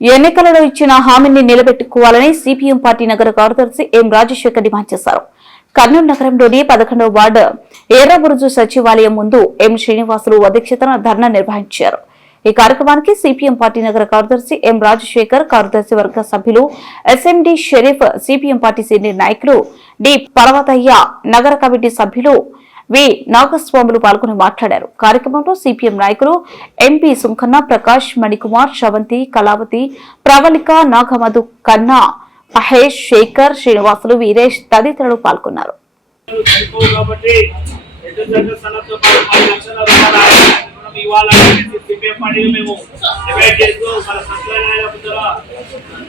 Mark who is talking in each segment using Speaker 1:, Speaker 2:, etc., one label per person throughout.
Speaker 1: ఎన్నికలలో ఇచ్చిన హామీని నిలబెట్టుకోవాలని సిపిఎం పార్టీ నగర కార్యదర్శి ఎం రాజశేఖర్ డిమాండ్ చేశారు. కర్నూలు నగరంలోని పదకొండవ వార్డు ఏరాబురుజు సచివాలయం ముందు ఎం శ్రీనివాసులు అధ్యక్షతన ధర్నా నిర్వహించారు. ఈ కార్యక్రమానికి సిపిఎం పార్టీ నగర కార్యదర్శి ఎం రాజశేఖర్ కార్యదర్శి వర్గ సభ్యులు S M D Sharif CPM party senior నాయకులు డి పర్వతయ్య నగర కమిటీ సభ్యులు వి నాగస్వాములు పాల్గొని మాట్లాడారు కార్యక్రమంలో సిపిఎం నాయకులు ఎంపీ సుంకన్న ప్రకాష్ మణికుమార్ శవంతి కళావతి ప్రవళిక నాగమధు కన్నా మహేష్ శేఖర్ శ్రీనివాసులు వీరేష్ తదితరులు పాల్గొన్నారు
Speaker 2: సిపిఎం పార్టీని మేము డివైడ్ చేస్తూ మన సత్యనారాయణ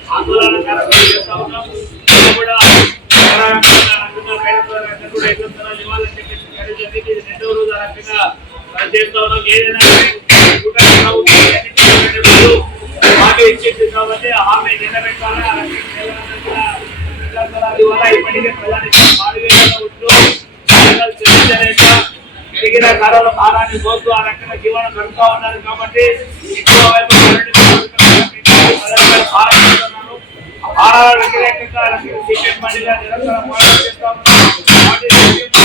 Speaker 2: ఆందోళన కార్యక్రమం చేస్తా ఉన్నాం ఇది కూడా నగరాంగంగా అంటున్నారు, పేదల రంగంగా కూడా ఎదురు స్థలాలు ఇవ్వాలని చెప్పేసి చేయడం జరిగింది. రెండవ రోజు ఆ రకంగా చేస్తా ఉన్నాం ఏదైనా మాట ఇచ్చింది కాబట్టి ఆ హామీ ఇప్పటికే ప్రజానికి చెల్లించలేక భారాన్ని ఆ రకంగా జీవనం గడుపుతా ఉన్నారు కాబట్టి ఎక్కువ వైపు వ్యతిరేకంగా నిరంతరం పోరాటం చేస్తా ఉన్నారు.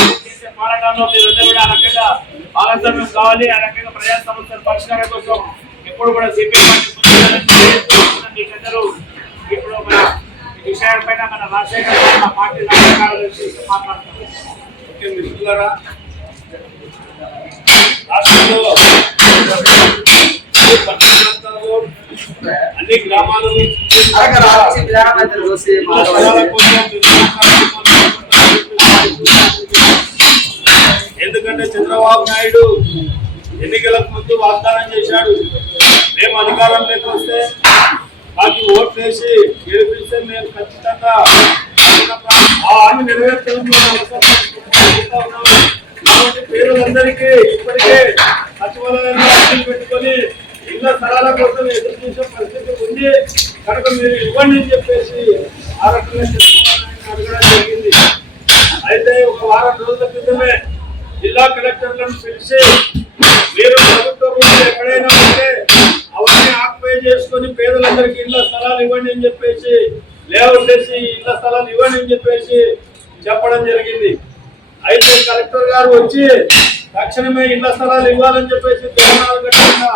Speaker 2: చేసే పోరాటంలో మీరందరూ కూడా ఆ రకంగా భాగస్వామ్యం కావాలి ఆ రకంగా ప్రజా సమస్యల పరిష్కారం కోసం ఎప్పుడు కూడా తెలియజేస్తూ మీకందరూ ఇప్పుడు మన విషయాలపైన మన రాజశేఖర్ పార్టీ రాష్ట్ర కార్యదర్శి మాట్లాడుతున్నారు.
Speaker 3: ముఖ్య మిత్రులారా రాష్ట్రంలో అన్ని స్థలాల కోసం ఎందుకంటే చంద్రబాబు నాయుడు ఎన్నికలకు ముందు వాగ్దానం చేశాడు. మేము అధికారంలోకి వస్తే మాకు ఓట్లు వేసి గెలిపిస్తే మేము ఖచ్చితంగా ఆ హామీ నెరవేర్చడంలో పేదలందరికీ ఇప్పటికే సచివాలయంలో అర్జీలు పెట్టుకొని ఇళ్ళ స్థలాల కోసం ఎదురు చూసే పరిస్థితి ఉంది. కనుక మీరు ఇవ్వండి అని చెప్పేసి ఆ రకంగా చంద్రబాబు అడగడం జరిగింది. అయితే ఒక వారం రోజుల క్రితమే జిల్లా కలెక్టర్లను పిలిచి మీరు ప్రభుత్వ భూములు ఎక్కడైనా ఉంటే అవన్నీ ఆక్యుపై చేసుకొని పేదలందరికీ ఇళ్ళ స్థలాలు ఇవ్వండి అని చెప్పేసి లేఅవుట్ చేసి ఇళ్ళ స్థలాలు ఇవ్వండి అని చెప్పేసి చెప్పడం జరిగింది. అయితే కలెక్టర్ గారు వచ్చి తక్షణమే ఇళ్ళ స్థలాలు ఇవ్వాలని చెప్పేసి తీర్మానాలు కట్టకుండా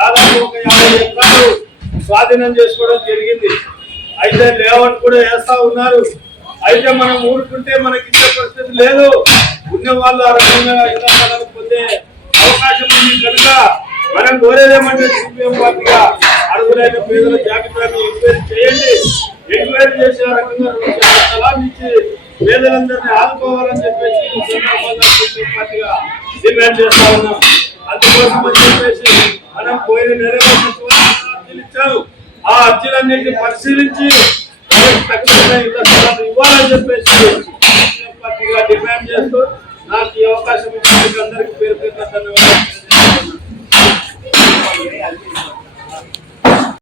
Speaker 3: దాదాపు ఒక యాభై ఎకరాలు స్వాధీనం చేసుకోవడం జరిగింది. అయితే లేఅవుట్ కూడా వేస్తా ఉన్నారు. అయితే మనం ఊరుకుంటే మనకి ఇచ్చే పరిస్థితి లేదు. ఉన్న వాళ్ళు ఆ రకంగా ఇళ్ళ పొందే అవకాశం ఉంది. కనుక మనం కోరేదేమంటే సిపిఎం పార్టీగా అర్హులైన పేదల జాబితాను ఎంక్వైరీ చేయండి. ఎంక్వైరీ చేసే రకంగా రెండు ఇచ్చి పేదలందరినీ ఆదుకోవాలని చెప్పేసి సిపిఎం పార్టీగా డిమాండ్ చేస్తా ఉన్నాం. అందుకోసం అని చెప్పేసి మనం పోయిన నెలలో ఇచ్చారు. ఆ అర్జీలన్నింటినీ పరిశీలించి మనకు తక్షణమే ఇవ్వాలని చెప్పేసి డిమాండ్ చేస్తూ నాకు ఈ అవకాశం